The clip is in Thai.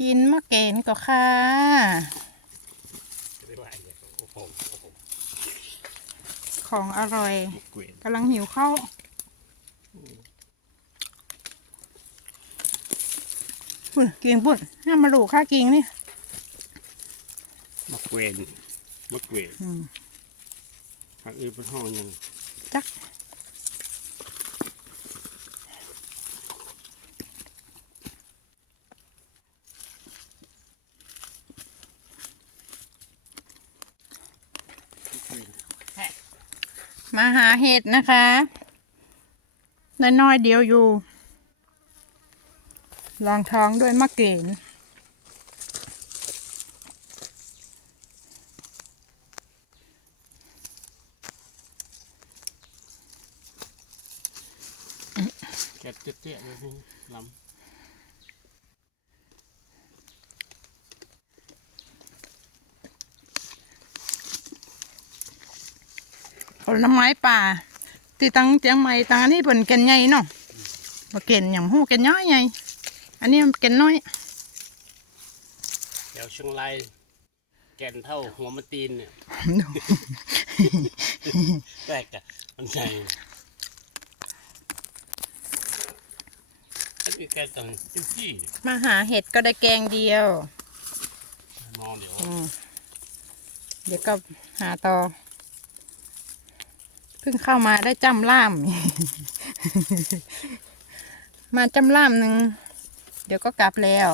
กินมะเกนก็ค่ะไม่ไหวเนี่ยโอ้โหโอ้โหของอร่อยมะเกวนกำลังหิวข้าวปุ่นกินปุ่นห้ามมาลูกข้ากิงนี่มะเกวนมะเกวนอืมทางอื่นเป็นห้องยังจัก มาหาเห็ดนะคะน้อยเดียวอยู่ ลองท้องด้วยมะเกนแกะเตี้ยๆเลยนี่ล ผลไม้ป่าที่ตั้งเจียงใหม่ตั้งอันนี้เป็นแก่นใหญ่เนาะมาเก่นอย่างหู้แก่นน้อยใหญ่อันนี้มันแก่นน้อยำแถวเชียงรายแก่นเท่าหัวมันตีนเนี่ยแปลกอะมันใหญ่อันนี้แกตังจิ้มจี้มาหาเห็ดก็ได้แกงเดียวมองเดี๋ยวอืมเดี๋ยวก็หาต่อเพิ่งเข้ามาได้จำล่าม มาจำล่ามหนึ่ง เดี๋ยวก็กลับแล้ว